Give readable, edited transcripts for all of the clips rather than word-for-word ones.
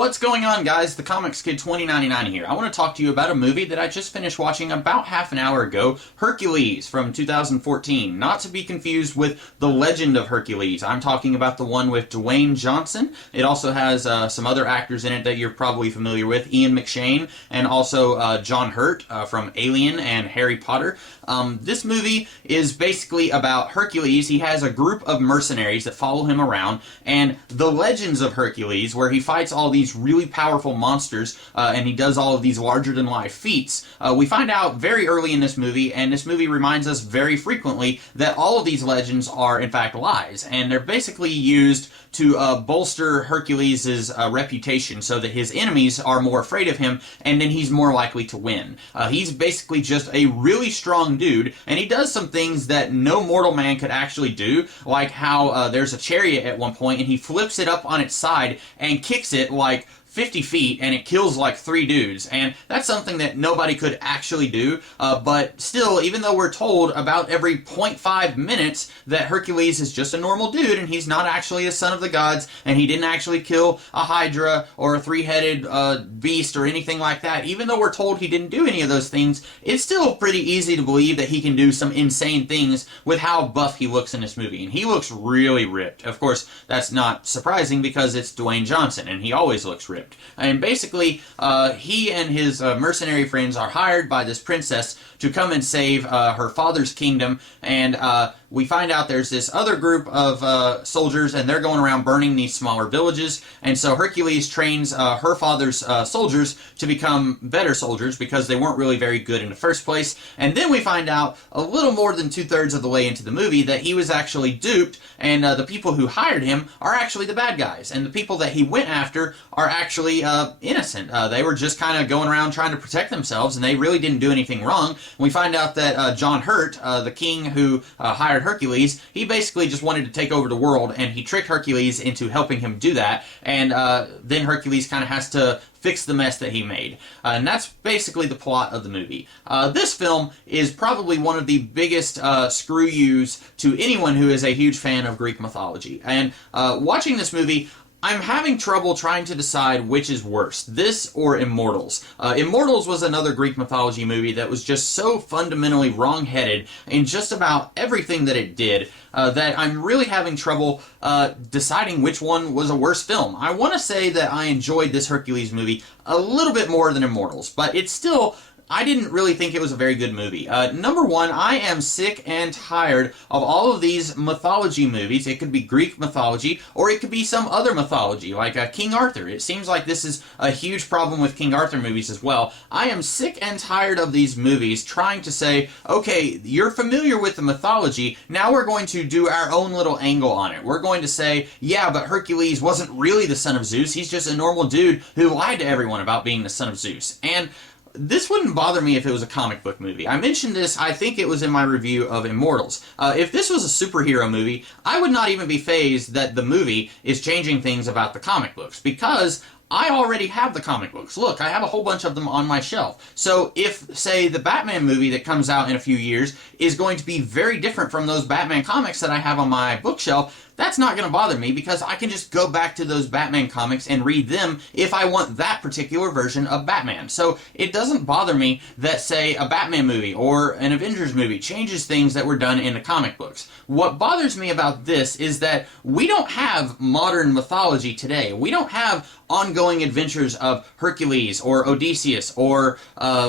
What's going on, guys? The Comics Kid 2099 here. I want to talk to you about a movie that I just finished watching about half an hour ago, Hercules from 2014. Not to be confused with The Legend of Hercules. I'm talking about the one with Dwayne Johnson. It also has some other actors in it that you're probably familiar with, Ian McShane, and also John Hurt from Alien and Harry Potter. This movie is basically about Hercules. He has a group of mercenaries that follow him around, and The Legends of Hercules, where he fights all these really powerful monsters, and he does all of these larger-than-life feats. We find out very early in this movie, and this movie reminds us very frequently that all of these legends are, in fact, lies, and they're basically used to bolster Hercules' reputation so that his enemies are more afraid of him, and then he's more likely to win. He's basically just a really strong dude, and he does some things that no mortal man could actually do, like how there's a chariot at one point, and he flips it up on its side and kicks it like 50 feet, and it kills like 3 dudes, and that's something that nobody could actually do, but still, even though we're told about every 0.5 minutes that Hercules is just a normal dude, and he's not actually a son of the gods, and he didn't actually kill a hydra, or a 3-headed beast, or anything like that, even though we're told he didn't do any of those things, it's still pretty easy to believe that he can do some insane things with how buff he looks in this movie, and he looks really ripped. Of course, that's not surprising because it's Dwayne Johnson, and he always looks ripped. And basically, he and his mercenary friends are hired by this princess to come and save her father's kingdom, and we find out there's this other group of soldiers, and they're going around burning these smaller villages, and so Hercules trains her father's soldiers to become better soldiers because they weren't really very good in the first place, and then we find out a little more than 2/3 of the way into the movie that he was actually duped, and the people who hired him are actually the bad guys, and the people that he went after are actually innocent. They were just kind of going around trying to protect themselves, and they really didn't do anything wrong. We find out that John Hurt, the king who hired Hercules, he basically just wanted to take over the world, and he tricked Hercules into helping him do that, and then Hercules kind of has to fix the mess that he made. And that's basically the plot of the movie. This film is probably one of the biggest screw yous to anyone who is a huge fan of Greek mythology. And watching this movie, I'm having trouble trying to decide which is worse, this or Immortals. Immortals was another Greek mythology movie that was just so fundamentally wrong-headed in just about everything that it did that I'm really having trouble deciding which one was a worse film. I want to say that I enjoyed this Hercules movie a little bit more than Immortals, but it's still, I didn't really think it was a very good movie. Number one, I am sick and tired of all of these mythology movies. It could be Greek mythology, or it could be some other mythology, like King Arthur. It seems like this is a huge problem with King Arthur movies as well. I am sick and tired of these movies trying to say, okay, you're familiar with the mythology, now we're going to do our own little angle on it. We're going to say, yeah, but Hercules wasn't really the son of Zeus, he's just a normal dude who lied to everyone about being the son of Zeus. And this wouldn't bother me if it was a comic book movie. I mentioned this, I think it was in my review of Immortals. If this was a superhero movie, I would not even be fazed that the movie is changing things about the comic books, because I already have the comic books. Look, I have a whole bunch of them on my shelf. So if, say, the Batman movie that comes out in a few years is going to be very different from those Batman comics that I have on my bookshelf, that's not going to bother me because I can just go back to those Batman comics and read them if I want that particular version of Batman. So it doesn't bother me that, say, a Batman movie or an Avengers movie changes things that were done in the comic books. What bothers me about this is that we don't have modern mythology today. We don't have ongoing adventures of Hercules or Odysseus or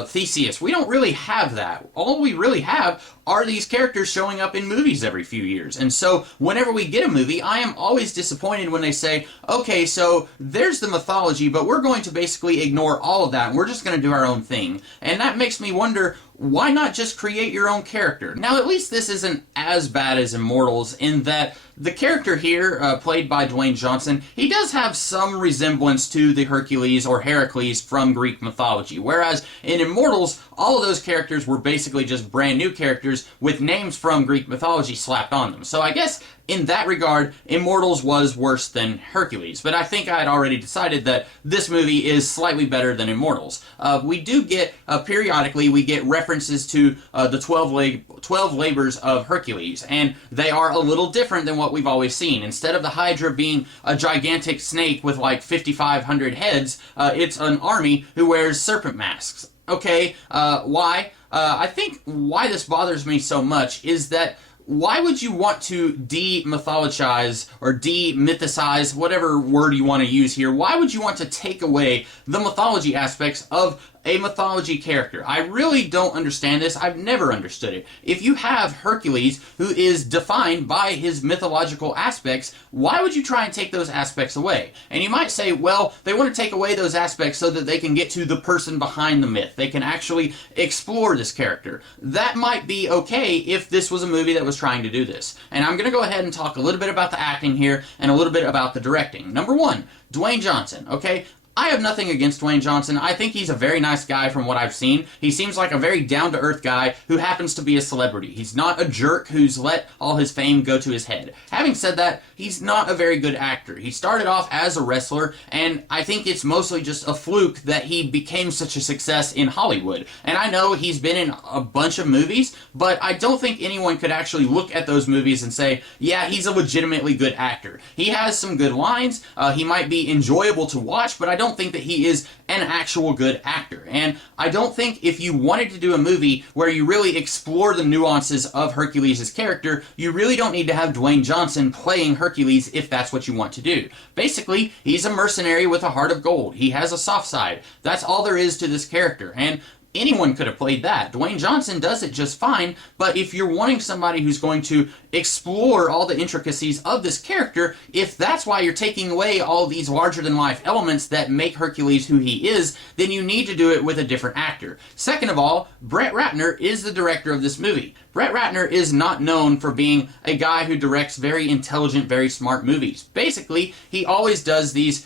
Theseus. We don't really have that. All we really have are these characters showing up in movies every few years. And so whenever we get a movie, I am always disappointed when they say, okay, so there's the mythology, but we're going to basically ignore all of that, and we're just going to do our own thing. And that makes me wonder, why not just create your own character? Now, at least this isn't as bad as Immortals in that the character here, played by Dwayne Johnson, he does have some resemblance to the Hercules or Heracles from Greek mythology, whereas in Immortals, all of those characters were basically just brand new characters with names from Greek mythology slapped on them. So I guess in that regard, Immortals was worse than Hercules, but I think I had already decided that this movie is slightly better than Immortals. We do get, periodically, we get references to the 12 labors of Hercules, and they are a little different than what what we've always seen. Instead of the Hydra being a gigantic snake with like 5,500 heads, it's an army who wears serpent masks. Okay, why? I think why this bothers me so much is that why would you want to demythologize or demythicize, whatever word you want to use here, why would you want to take away the mythology aspects of a mythology character? I really don't understand this. I've never understood it. If you have Hercules, who is defined by his mythological aspects, why would you try and take those aspects away? And you might say, well, they want to take away those aspects so that they can get to the person behind the myth. They can actually explore this character. That might be okay if this was a movie that was trying to do this. And I'm going to go ahead and talk a little bit about the acting here and a little bit about the directing. Number one, Dwayne Johnson, okay? I have nothing against Dwayne Johnson. I think he's a very nice guy from what I've seen. He seems like a very down-to-earth guy who happens to be a celebrity. He's not a jerk who's let all his fame go to his head. Having said that, he's not a very good actor. He started off as a wrestler, and I think it's mostly just a fluke that he became such a success in Hollywood. And I know he's been in a bunch of movies, but I don't think anyone could actually look at those movies and say, yeah, he's a legitimately good actor. He has some good lines. He might be enjoyable to watch, but I don't think that he is an actual good actor. And I don't think if you wanted to do a movie where you really explore the nuances of Hercules' character, you really don't need to have Dwayne Johnson playing Hercules if that's what you want to do. Basically, he's a mercenary with a heart of gold. He has a soft side. That's all there is to this character. And anyone could have played that. Dwayne Johnson does it just fine, but if you're wanting somebody who's going to explore all the intricacies of this character, if that's why you're taking away all these larger-than-life elements that make Hercules who he is, then you need to do it with a different actor. Second of all, Brett Ratner is the director of this movie. Brett Ratner is not known for being a guy who directs very intelligent, very smart movies. Basically, he always does these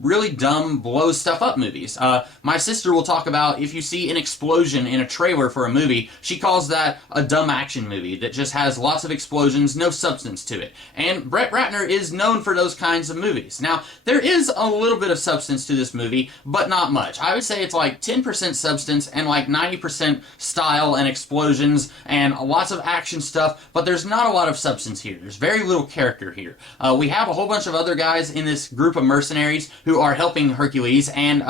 really dumb, blow-stuff-up movies. My sister will talk about if you see an explosion in a trailer for a movie, she calls that a dumb action movie that just has lots of explosions, no substance to it. And Brett Ratner is known for those kinds of movies. Now, there is a little bit of substance to this movie, but not much. I would say it's like 10% substance and like 90% style and explosions and lots of action stuff, but there's not a lot of substance here. There's very little character here. We have a whole bunch of other guys in this group of mercenaries who are helping Hercules, and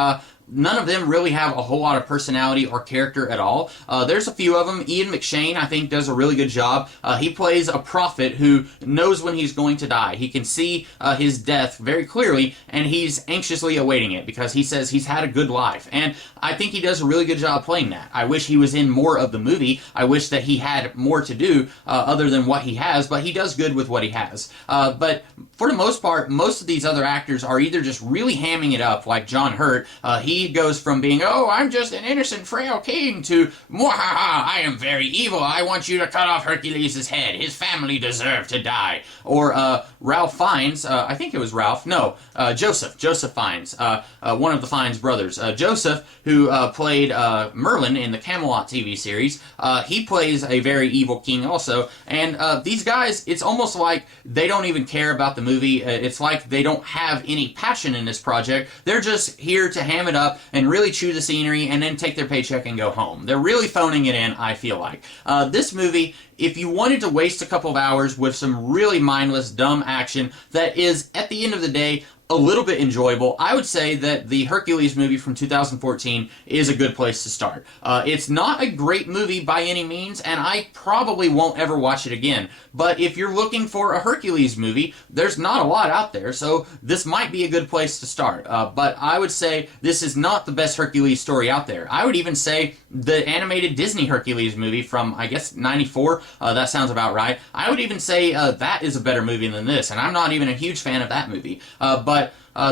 none of them really have a whole lot of personality or character at all. There's a few of them. Ian McShane, I think, does a really good job. He plays a prophet who knows when he's going to die. He can see his death very clearly, and he's anxiously awaiting it because he says he's had a good life. And I think he does a really good job playing that. I wish he was in more of the movie. I wish that he had more to do other than what he has, but he does good with what he has. But for the most part, most of these other actors are either just really hamming it up, like John Hurt. He goes from being, oh, I'm just an innocent frail king, to, mwahaha, I am very evil. I want you to cut off Hercules' head. His family deserve to die. Or Ralph Fiennes, I think it was Ralph, no, Joseph Fiennes, one of the Fiennes brothers. Joseph, who played Merlin in the Camelot TV series, he plays a very evil king also. And these guys, it's almost like they don't even care about the movie. It's like they don't have any passion in this project. They're just here to ham it up and really chew the scenery and then take their paycheck and go home. They're really phoning it in, I feel like. This movie, if you wanted to waste a couple of hours with some really mindless, dumb action that is, at the end of the day, a little bit enjoyable, I would say that the Hercules movie from 2014 is a good place to start. It's not a great movie by any means, and I probably won't ever watch it again. But if you're looking for a Hercules movie, there's not a lot out there, so this might be a good place to start. But I would say this is not the best Hercules story out there. I would even say the animated Disney Hercules movie from, I guess, 94, that sounds about right. I would even say that is a better movie than this, and I'm not even a huge fan of that movie. But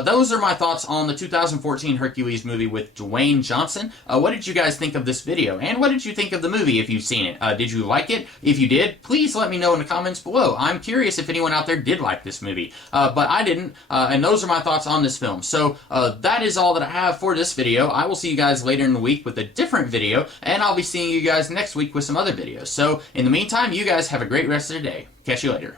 those are my thoughts on the 2014 Hercules movie with Dwayne Johnson. What did you guys think of this video? And what did you think of the movie if you've seen it? Did you like it? If you did, please let me know in the comments below. I'm curious if anyone out there did like this movie. But I didn't, and those are my thoughts on this film. So that is all that I have for this video. I will see you guys later in the week with a different video, and I'll be seeing you guys next week with some other videos. So in the meantime, you guys have a great rest of the day. Catch you later.